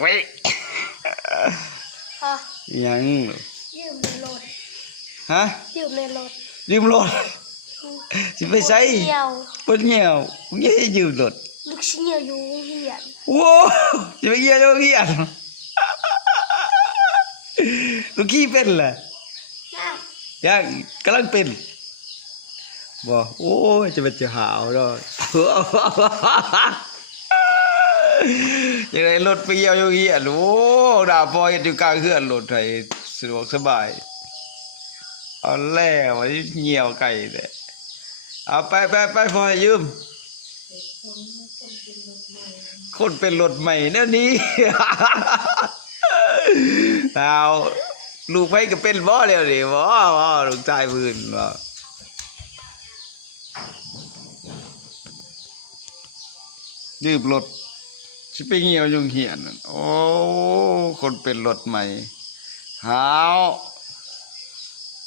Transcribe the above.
ไว้ฮะยังยืมในรถฮะยืมในรถยืมรถสิไปใช้เหี่ยว ปนเหี่ยวเงี้ยยืมรถ ลูกชิ้นเหี่ยวอยู่โรงเรียน ว้าวจะไปเงี้ยจะไปเงี้ยลูกขี้เป็นแหละ น่า ยังกำลังเป็นบ่โอ้ยจะเป็นจะหาวเนาะยังไงรถไปเยี่ยวเยี่ยนโอ้ดาพอเห็นอยู่กลางเฮือนรถไถสะดวกสบายเอาแล้ววันนี้เหี่ยวไก่เลยเอาไปพอยืมคนเป็นรถใหม่เนี่ยนี่เอาลูกไปก็เป็นบ่เดียวดิบ่ลูกชายพื้นบ่ยืมรถสิไปเหี่ยวยุงเหียนโอ้คนเป็นรถใหม่หาว